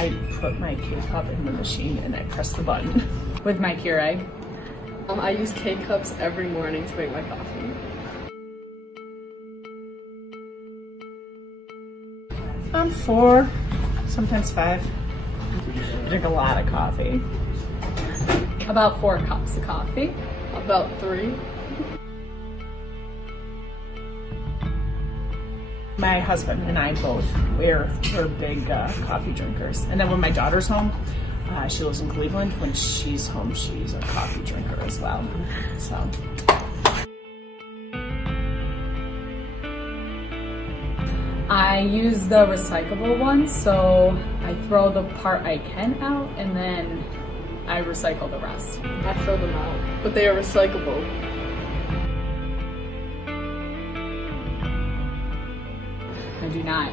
I put my K-cup in the machine and I press the button with my Keurig. I use K-cups every morning to make my coffee. 4, sometimes 5. I drink a lot of coffee. About 4 cups of coffee. About 3. My husband and I both, we're big coffee drinkers. And then when my daughter's home, she lives in Cleveland, when she's home, she's a coffee drinker as well. So. I use the recyclable ones, so I throw the part I can out and then I recycle the rest. I throw them out, but they are recyclable. I do not.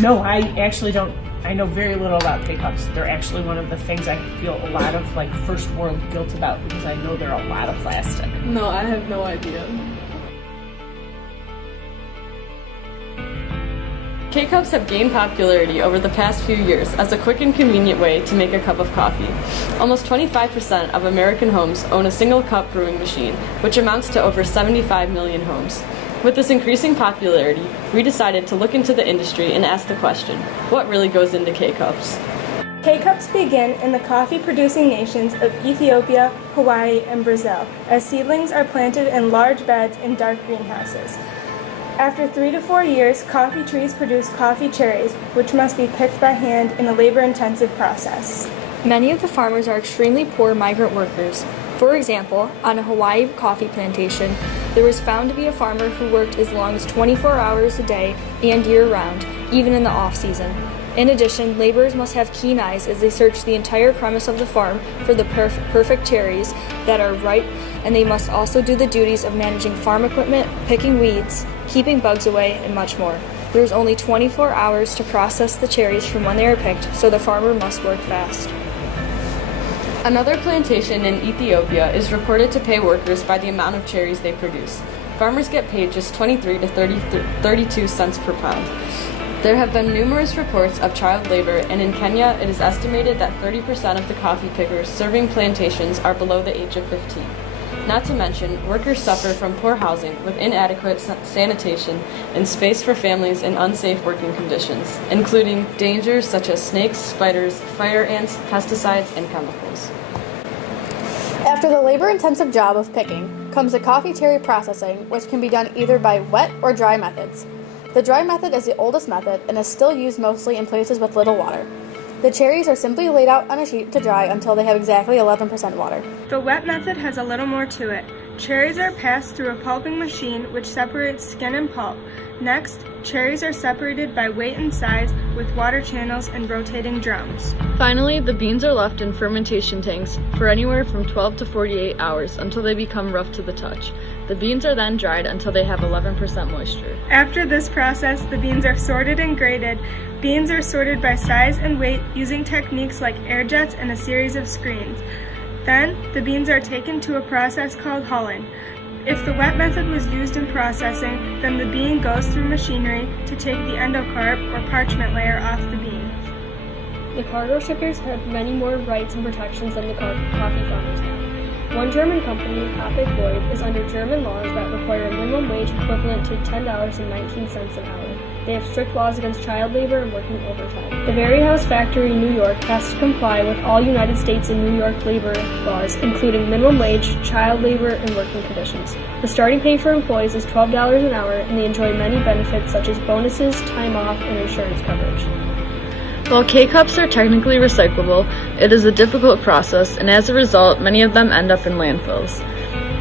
No, I actually don't. I know very little about K-cups. They're actually one of the things I feel a lot of first world guilt about, because I know they're a lot of plastic. No, I have no idea. K-cups have gained popularity over the past few years as a quick and convenient way to make a cup of coffee. Almost 25% of American homes own a single cup brewing machine, which amounts to over 75 million homes. With this increasing popularity, we decided to look into the industry and ask the question, what really goes into K-cups? K-cups begin in the coffee-producing nations of Ethiopia, Hawaii, and Brazil, as seedlings are planted in large beds in dark greenhouses. After 3 to 4 years, coffee trees produce coffee cherries, which must be picked by hand in a labor-intensive process. Many of the farmers are extremely poor migrant workers. For example, on a Hawaii coffee plantation, there was found to be a farmer who worked as long as 24 hours a day and year-round, even in the off-season. In addition, laborers must have keen eyes as they search the entire premise of the farm for the perfect cherries that are ripe, and they must also do the duties of managing farm equipment, picking weeds, keeping bugs away, and much more. There is only 24 hours to process the cherries from when they are picked, so the farmer must work fast. Another plantation in Ethiopia is reported to pay workers by the amount of cherries they produce. Farmers get paid just 23 to 32 cents per pound. There have been numerous reports of child labor, and in Kenya it is estimated that 30% of the coffee pickers serving plantations are below the age of 15. Not to mention, workers suffer from poor housing with inadequate sanitation and space for families in unsafe working conditions, including dangers such as snakes, spiders, fire ants, pesticides, and chemicals. After the labor-intensive job of picking comes the coffee cherry processing, which can be done either by wet or dry methods. The dry method is the oldest method and is still used mostly in places with little water. The cherries are simply laid out on a sheet to dry until they have exactly 11% water. The wet method has a little more to it. Cherries are passed through a pulping machine which separates skin and pulp. Next, cherries are separated by weight and size with water channels and rotating drums. Finally, the beans are left in fermentation tanks for anywhere from 12 to 48 hours until they become rough to the touch. The beans are then dried until they have 11% moisture. After this process, the beans are sorted and graded. Beans are sorted by size and weight using techniques like air jets and a series of screens. Then, the beans are taken to a process called hulling. If the wet method was used in processing, then the bean goes through machinery to take the endocarp or parchment layer off the bean. The cargo shippers have many more rights and protections than the coffee farmers have. One German company, Hapag-Lloyd, is under German laws that require a minimum wage equivalent to $10.19 an hour. They have strict laws against child labor and working overtime. The Berry House factory in New York has to comply with all United States and New York labor laws, including minimum wage, child labor, and working conditions. The starting pay for employees is $12 an hour, and they enjoy many benefits such as bonuses, time off, and insurance coverage. While K-cups are technically recyclable, it is a difficult process, and as a result, many of them end up in landfills.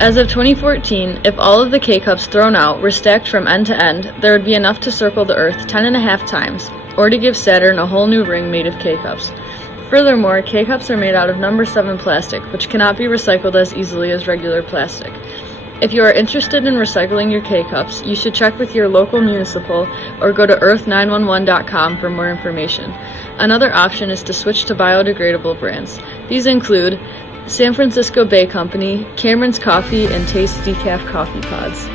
As of 2014, if all of the K-cups thrown out were stacked from end to end, there would be enough to circle the Earth 10.5 times, or to give Saturn a whole new ring made of K-cups. Furthermore, K-cups are made out of number 7 plastic, which cannot be recycled as easily as regular plastic. If you are interested in recycling your K-cups, you should check with your local municipal or go to earth911.com for more information. Another option is to switch to biodegradable brands. These include San Francisco Bay Company, Cameron's Coffee, and Taste Decaf Coffee Pods.